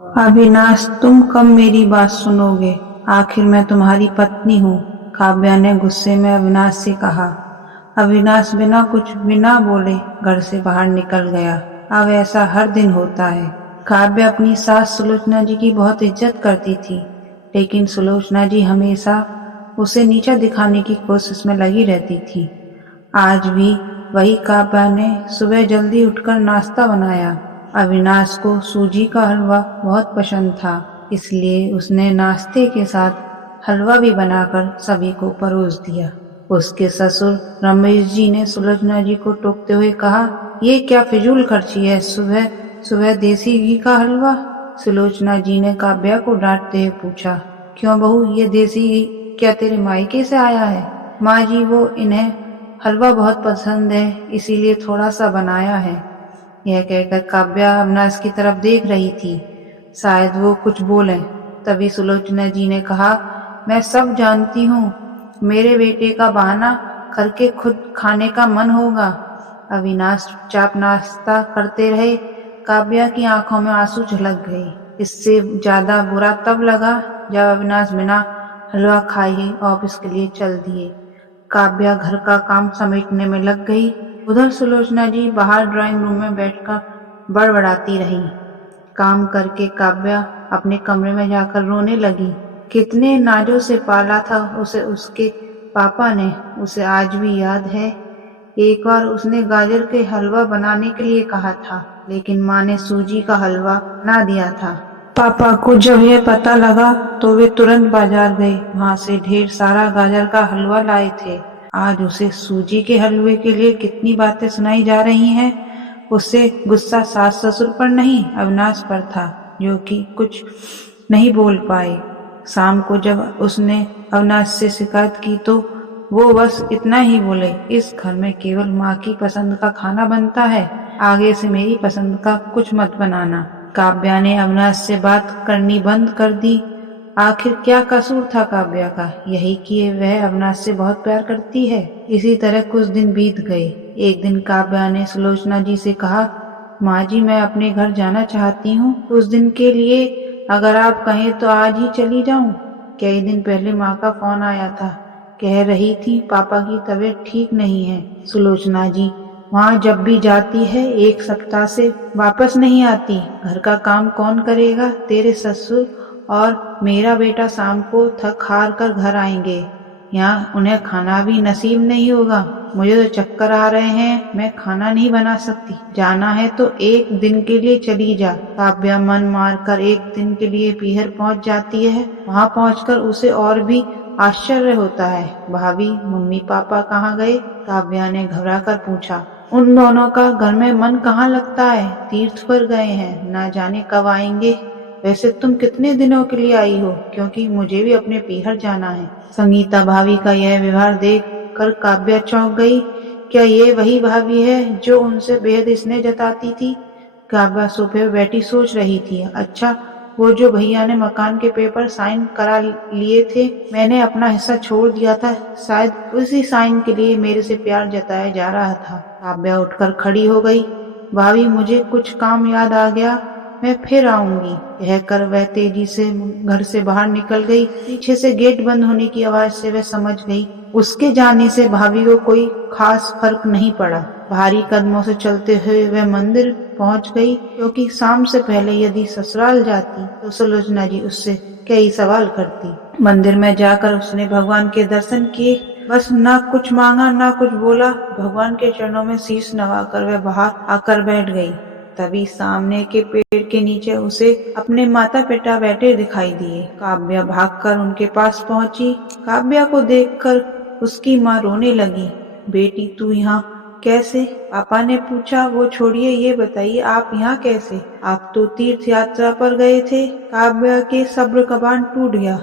अविनाश, तुम कब मेरी बात सुनोगे? आखिर मैं तुम्हारी पत्नी हूँ, काव्या ने गुस्से में अविनाश से कहा। अविनाश बिना बोले घर से बाहर निकल गया। अब ऐसा हर दिन होता है। काव्या अपनी सास सुलोचना जी की बहुत इज्जत करती थी, लेकिन सुलोचना जी हमेशा उसे नीचा दिखाने की कोशिश में लगी रहती थी। आज भी वही काव्या ने सुबह जल्दी उठकर नाश्ता बनाया। अविनाश को सूजी का हलवा बहुत पसंद था, इसलिए उसने नाश्ते के साथ हलवा भी बनाकर सभी को परोस दिया। उसके ससुर रमेश जी ने सुलोचना जी को टोकते हुए कहा, ये क्या फिजूल खर्ची है, सुबह सुबह देसी घी का हलवा। सुलोचना जी ने काव्या को डांटते हुए पूछा, क्यों बहू, ये देसी घी क्या तेरे मायके से आया है? माँ जी, वो इन्हें हलवा बहुत पसंद है, इसीलिए थोड़ा सा बनाया है। यह कहकर काव्या अविनाश की तरफ देख रही थी, शायद वो कुछ बोले। तभी सुलोचना जी ने कहा, मैं सब जानती हूँ, मेरे बेटे का बहाना करके खुद खाने का मन होगा। अविनाश चुपचाप नाश्ता करते रहे। काव्या की आंखों में आंसू झलक गए। इससे ज्यादा बुरा तब लगा जब अविनाश बिना हलवा खाए ही ऑफिस के लिए चल दिए। काव्या घर का काम समेटने में लग गई। उधर सुलोचना जी बाहर ड्राइंग रूम में बैठकर बड़बड़ाती रही। काम करके काव्या अपने कमरे में जाकर रोने लगी। कितने नाजों से पाला था उसे उसके पापा ने, उसे आज भी याद है। एक बार उसने गाजर के हलवा बनाने के लिए कहा था, लेकिन माँ ने सूजी का हलवा बना दिया था। पापा को जब यह पता लगा तो वे तुरंत बाजार गए, वहां से ढेर सारा गाजर का हलवा लाए थे। आज उसे सूजी के हलवे के लिए कितनी बातें सुनाई जा रही हैं। उससे गुस्सा सास ससुर पर नहीं, अविनाश पर था, जो कि कुछ नहीं बोल पाए। शाम को जब उसने अविनाश से शिकायत की तो वो बस इतना ही बोले, इस घर में केवल माँ की पसंद का खाना बनता है, आगे से मेरी पसंद का कुछ मत बनाना। काव्या ने अविनाश से बात करनी बंद कर दी। आखिर क्या कसूर था काव्या का, यही कि वह अविनाश से बहुत प्यार करती है। इसी तरह कुछ दिन बीत गए। एक दिन काव्या ने सुलोचना जी से कहा, माँ जी, मैं अपने घर जाना चाहती हूँ कुछ दिन के लिए, अगर आप कहें तो आज ही चली जाऊं। कई दिन पहले माँ का फोन आया था, कह रही थी पापा की तबीयत ठीक नहीं है। सुलोचना जी वहाँ जब भी जाती है 1 सप्ताह से वापस नहीं आती। घर का काम कौन करेगा? तेरे ससुर और मेरा बेटा शाम को थक हार कर घर आएंगे। यहाँ उन्हें खाना भी नसीब नहीं होगा। मुझे तो चक्कर आ रहे हैं, मैं खाना नहीं बना सकती। जाना है तो एक दिन के लिए चली जा। काव्या मन मार कर एक दिन के लिए पीहर पहुंच जाती है। वहां पहुंचकर उसे और भी आश्चर्य होता है। भाभी, मम्मी पापा कहाँ गए? काव्या ने घबरा कर पूछा। उन दोनों का घर में मन कहाँ लगता है, तीर्थ पर गए हैं, ना जाने कब आएंगे। वैसे तुम कितने दिनों के लिए आई हो? क्योंकि मुझे भी अपने पीहर जाना है। संगीता भाभी का यह व्यवहार देख कर काव्या चौंक गई। क्या ये वही भाभी है जो उनसे बेहद स्नेह जताती थी? काव्या सोफे पर बैठी सोच रही थी। अच्छा, वो जो भैया ने मकान के पेपर साइन करा लिए थे, मैंने अपना हिस्सा छोड़ दिया था, शायद उसी साइन के लिए मेरे से प्यार जताया जा रहा था। काव्या उठकर खड़ी हो गई। भाभी, मुझे कुछ काम याद आ गया, मैं फिर आऊंगी, कहकर वह तेजी से घर से बाहर निकल गई। पीछे से गेट बंद होने की आवाज से वह समझ गई उसके जाने से भाभी को कोई खास फर्क नहीं पड़ा। भारी कदमों से चलते हुए वह मंदिर पहुंच गई, क्योंकि शाम से पहले यदि ससुराल जाती तो सुलोचना जी उससे कई सवाल करती। मंदिर में जाकर उसने भगवान के दर्शन किए। बस ना कुछ मांगा ना कुछ बोला, भगवान के चरणों में शीश नवाकर वह बाहर आकर बैठ गई। तभी सामने के पेड़ के नीचे उसे अपने माता पिता बैठे दिखाई दिए। काव्या भागकर उनके पास पहुंची। काव्या को देखकर उसकी माँ रोने लगी। बेटी, तू यहाँ कैसे? पापा ने पूछा। वो छोड़िए, ये बताइए आप यहाँ कैसे? आप तो तीर्थ यात्रा पर गए थे। काव्या के सब्र का बांध टूट गया।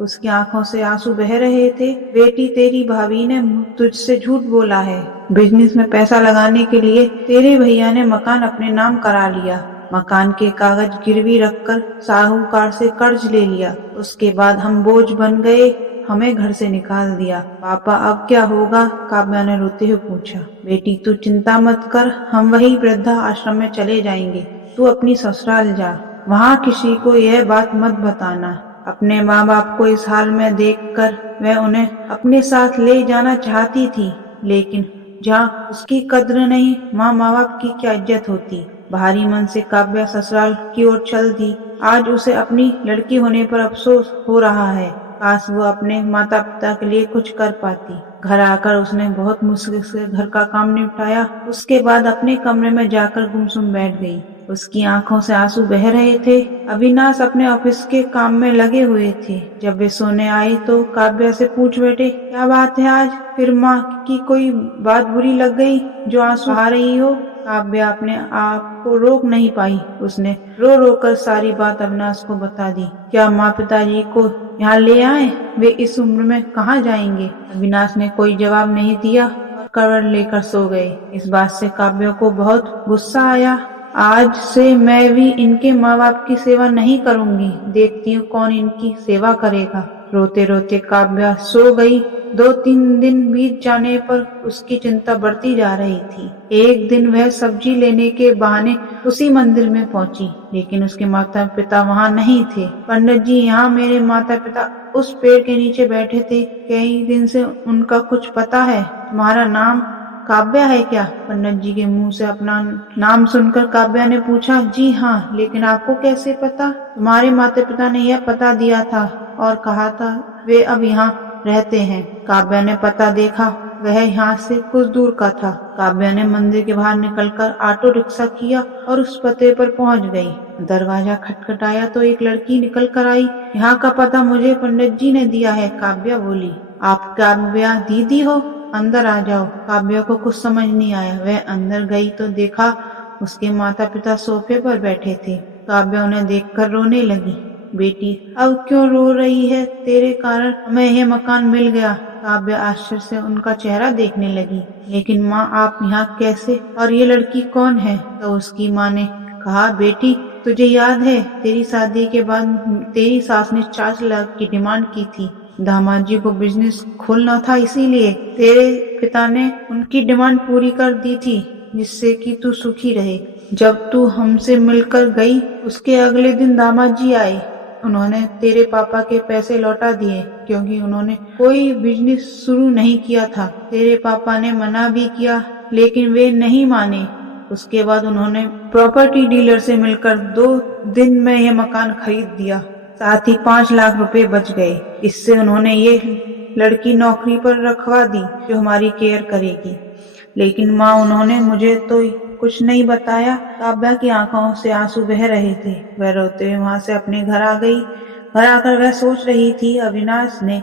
उसकी आंखों से आंसू बह रहे थे। बेटी, तेरी भाभी ने तुझसे झूठ बोला है। बिजनेस में पैसा लगाने के लिए तेरे भैया ने मकान अपने नाम करा लिया। मकान के कागज गिरवी रखकर साहूकार से कर्ज ले लिया। उसके बाद हम बोझ बन गए, हमें घर से निकाल दिया। पापा, अब क्या होगा? काव्या ने रोते हुए पूछा। बेटी, तू चिंता मत कर, हम वही वृद्धा आश्रम में चले जाएंगे, तू अपनी ससुराल जा। वहाँ किसी को यह बात मत बताना। अपने माँ बाप को इस हाल में देखकर वह उन्हें अपने साथ ले जाना चाहती थी, लेकिन जहाँ उसकी कद्र नहीं, वहाँ माँ बाप की क्या इज्जत होती। भारी मन से काव्या ससुराल की ओर चल दी। आज उसे अपनी लड़की होने पर अफसोस हो रहा है। काश वो अपने माता पिता के लिए कुछ कर पाती। घर आकर उसने बहुत मुश्किल से घर का काम निपटाया। उसके बाद अपने कमरे में जाकर गुमसुम बैठ गई। उसकी आंखों से आंसू बह रहे थे। अविनाश अपने ऑफिस के काम में लगे हुए थे। जब वे सोने आई तो काव्या से पूछ बैठे, क्या बात है आज फिर माँ की कोई बात बुरी लग गई जो आंसू आ रही हो? काव्या अपने आप को रोक नहीं पाई। उसने रो रो कर सारी बात अविनाश को बता दी। क्या माँ पिताजी को यहाँ ले आए? वे इस उम्र में कहाँ जाएंगे? अविनाश ने कोई जवाब नहीं दिया और करवट लेकर सो गए। इस बात से काव्या को बहुत गुस्सा आया। आज से मैं भी इनके माँ बाप की सेवा नहीं करूंगी। देखती हूँ कौन इनकी सेवा करेगा। रोते रोते काव्या सो गई। 2-3 दिन बीत जाने पर उसकी चिंता बढ़ती जा रही थी। एक दिन वह सब्जी लेने के बहाने उसी मंदिर में पहुंची, लेकिन उसके माता पिता वहां नहीं थे। पंडित जी, यहाँ मेरे माता पिता उस पेड़ के नीचे बैठे थे। कई दिन से उनका कुछ पता है? तुम्हारा नाम काव्या है क्या? पंडित जी के मुंह से अपना नाम सुनकर काव्या ने पूछा। जी हाँ, लेकिन आपको कैसे पता? तुम्हारे माता पिता ने यह पता दिया था और कहा था वे अब यहाँ रहते हैं। काव्या ने पता देखा, वह यहाँ से कुछ दूर का था। काव्या ने मंदिर के बाहर निकलकर ऑटो रिक्शा किया और उस पते पर पहुंच गई। दरवाजा खटखटाया तो एक लड़की निकल कर आई। यहाँ का पता मुझे पंडित जी ने दिया है, काव्या बोली। आप काव्या दीदी हो? अंदर आ जाओ। काव्या को कुछ समझ नहीं आया। वह अंदर गई तो देखा उसके माता पिता सोफे पर बैठे थे। काव्या उन्हें देखकर रोने लगी। बेटी, अब क्यों रो रही है? तेरे कारण हमें यह मकान मिल गया। काव्या आश्चर्य से उनका चेहरा देखने लगी। लेकिन माँ, आप यहाँ कैसे? और ये लड़की कौन है? तो उसकी माँ ने कहा, बेटी तुझे याद है तेरी शादी के बाद तेरी सास ने 4 लाख की डिमांड की थी। दामाद जी को बिजनेस खोलना था, इसीलिए तेरे पिता ने उनकी डिमांड पूरी कर दी थी, जिससे कि तू सुखी रहे। जब तू हमसे मिलकर गई उसके अगले दिन दामाद जी आए। उन्होंने तेरे पापा के पैसे लौटा दिए, क्योंकि उन्होंने कोई बिजनेस शुरू नहीं किया था। तेरे पापा ने मना भी किया, लेकिन वे नहीं माने। उसके बाद उन्होंने प्रॉपर्टी डीलर से मिलकर 2 दिन में यह मकान खरीद दिया। साथ ही 5 लाख रुपए बच गए। इससे उन्होंने ये लड़की नौकरी पर रखवा दी जो हमारी केयर करेगी। लेकिन माँ, उन्होंने मुझे तो कुछ नहीं बताया। काव्या की आंखों से आंसू बह रहे थे। वह रोते हुए वहां से अपने घर आ गई। घर आकर वह सोच रही थी, अविनाश ने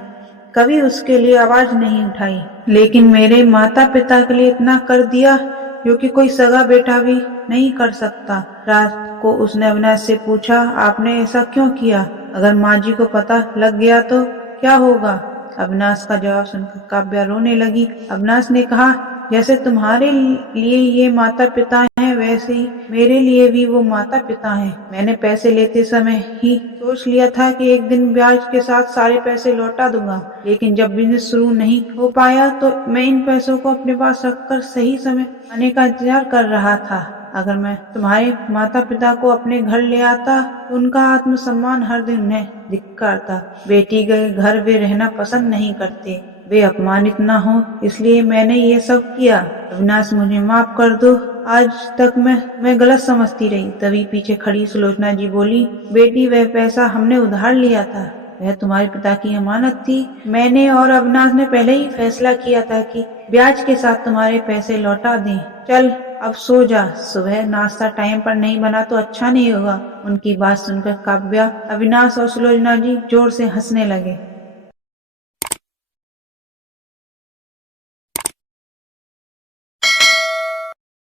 कभी उसके लिए आवाज नहीं उठाई, लेकिन मेरे माता पिता के लिए इतना कर दिया जो कि कोई सगा बेटा भी नहीं कर सकता। रात को उसने अविनाश से पूछा, आपने ऐसा क्यों किया? अगर माँ जी को पता लग गया तो क्या होगा? अविनाश का जवाब सुनकर काव्या रोने लगी। अविनाश ने कहा, जैसे तुम्हारे लिए ये माता पिता हैं, वैसे ही मेरे लिए भी वो माता पिता हैं। मैंने पैसे लेते समय ही सोच लिया था कि एक दिन ब्याज के साथ सारे पैसे लौटा दूंगा, लेकिन जब बिजनेस शुरू नहीं हो पाया तो मैं इन पैसों को अपने पास रखकर सही समय आने का इंतजार कर रहा था। अगर मैं तुम्हारे माता पिता को अपने घर ले आता तो उनका आत्मसम्मान हर दिन उन्हें धिक्कारता। बेटी के घर वे रहना पसंद नहीं करते, वे अपमानित न हो, इसलिए मैंने ये सब किया। अविनाश, मुझे माफ कर दो। आज तक मैं गलत समझती रही। तभी पीछे खड़ी सुलोचना जी बोली, बेटी वह पैसा हमने उधार लिया था, वह तुम्हारे पिता की अमानत थी। मैंने और अविनाश ने पहले ही फैसला किया था कि ब्याज के साथ तुम्हारे पैसे लौटा दें। चल अब सो जा, सुबह नाश्ता टाइम पर नहीं बना तो अच्छा नहीं होगा। उनकी बात सुनकर काव्या, अविनाश और सुलोचना जी जोर से हंसने लगे।